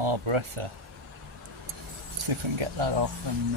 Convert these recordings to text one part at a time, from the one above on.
carburetor. See if I can get that off and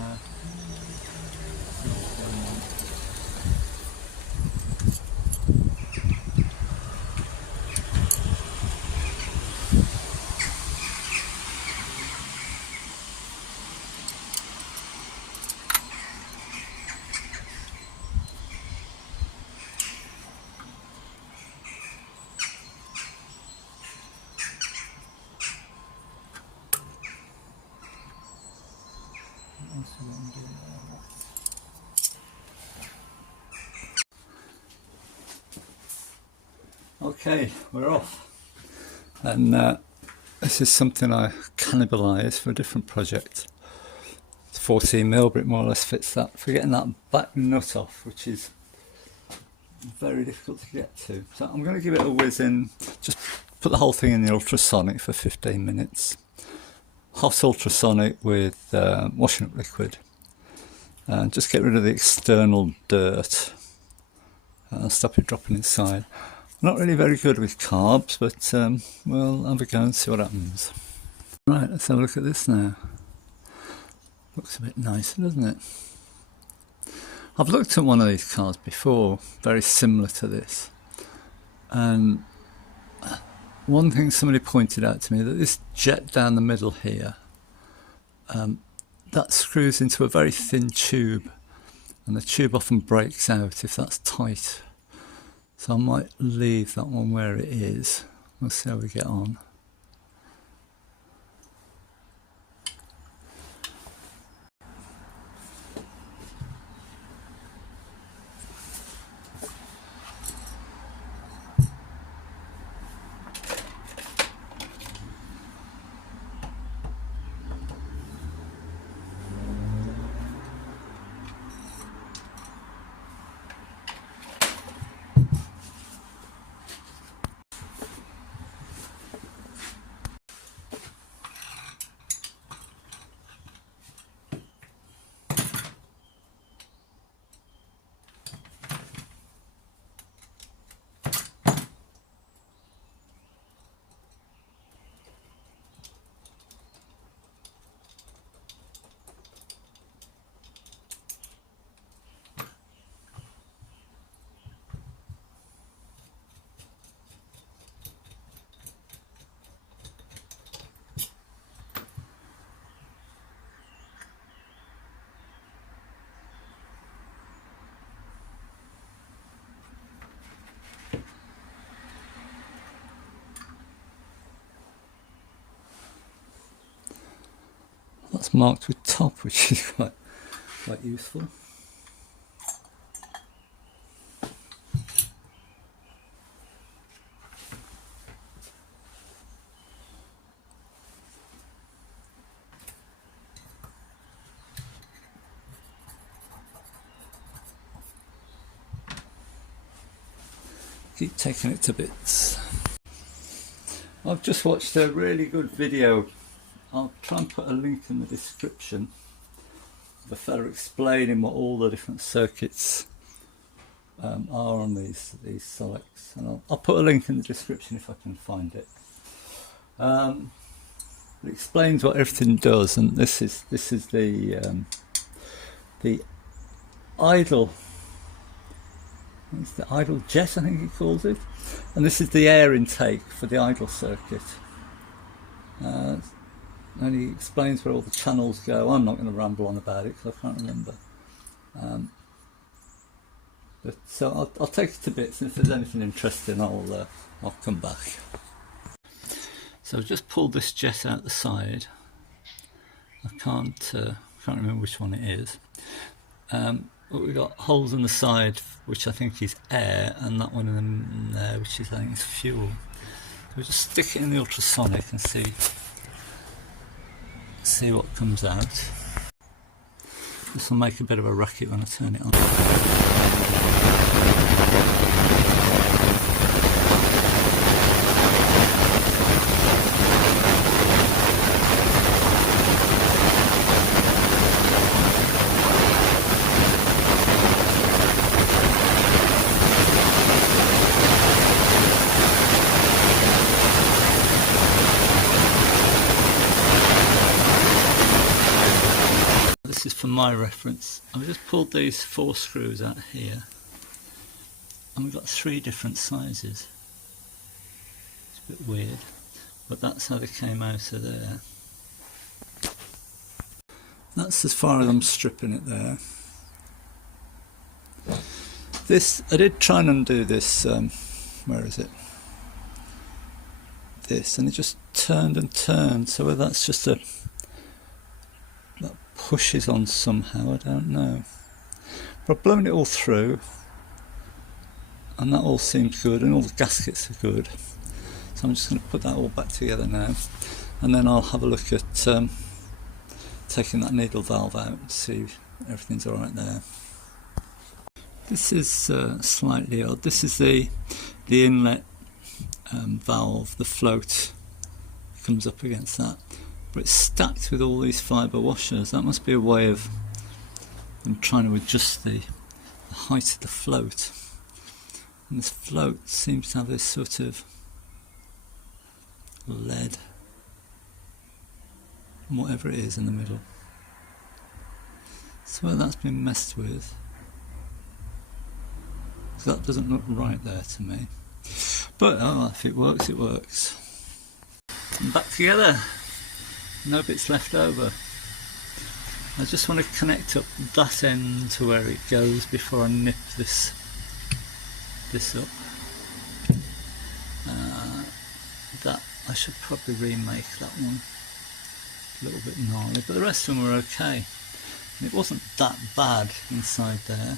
okay, we're off. And this is something I cannibalised for a different project. It's 14mm, but it more or less fits that. For getting that back nut off, which is very difficult to get to. So I'm going to give it a whiz in, just put the whole thing in the ultrasonic for 15 minutes. Hot ultrasonic with washing up liquid. And just get rid of the external dirt. Stop it dropping inside. Not really very good with carbs, but we'll have a go and see what happens. Right, let's have a look at this now. Looks a bit nicer, doesn't it? I've looked at one of these cars before, very similar to this. And one thing somebody pointed out to me, that this jet down the middle here, that screws into a very thin tube. And the tube often breaks out if that's tight. So I might leave that one where it is. We'll see how we get on. That's marked with top, which is quite useful. Keep taking it to bits. I've just watched a really good video. I'll try and put a link in the description of a fella explaining what all the different circuits are on these Solex, and I'll put a link in the description if I can find it. It explains what everything does, and this is the idle. It's the idle jet, I think he calls it, and this is the air intake for the idle circuit. And he explains where all the channels go. I'm not going to ramble on about it because I can't remember. But so I'll take it to bits, and if there's anything interesting, I'll come back. So I've just pulled this jet out the side. I can't remember which one it is. But we've got holes in the side, which I think is air, and that one in there, which is, I think, is fuel. So we'll just stick it in the ultrasonic and see what comes out. This will make a bit of a racket when I turn it on. my reference, I've just pulled these 4 screws out here, and we've got 3 different sizes. It's a bit weird, but that's how they came out of there. That's as far as I'm stripping it there. This, I did try and undo this, where is it? This, and it just turned and turned, so whether that's just that pushes on somehow, I don't know. But I've blown it all through, and that all seems good, and all the gaskets are good. So I'm just going to put that all back together now, and then I'll have a look at taking that needle valve out and see if everything's alright there. This is slightly odd. This is the inlet valve, the float comes up against that, but it's stacked with all these fibre washers. That must be a way of them trying to adjust the height of the float. And this float seems to have this sort of lead, whatever it is, in the middle. So that's been messed with. That doesn't look right there to me. But oh, if it works, it works. And back together. No bits left over. I just want to connect up that end to where it goes before I nip this up. That I should probably remake that one. A little bit gnarly, but the rest of them were okay. And it wasn't that bad inside there.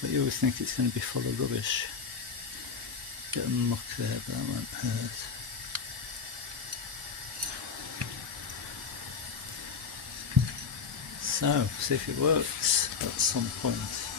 But you always think it's going to be full of rubbish. Bit of muck there, but that won't hurt. So, see if it works at some point.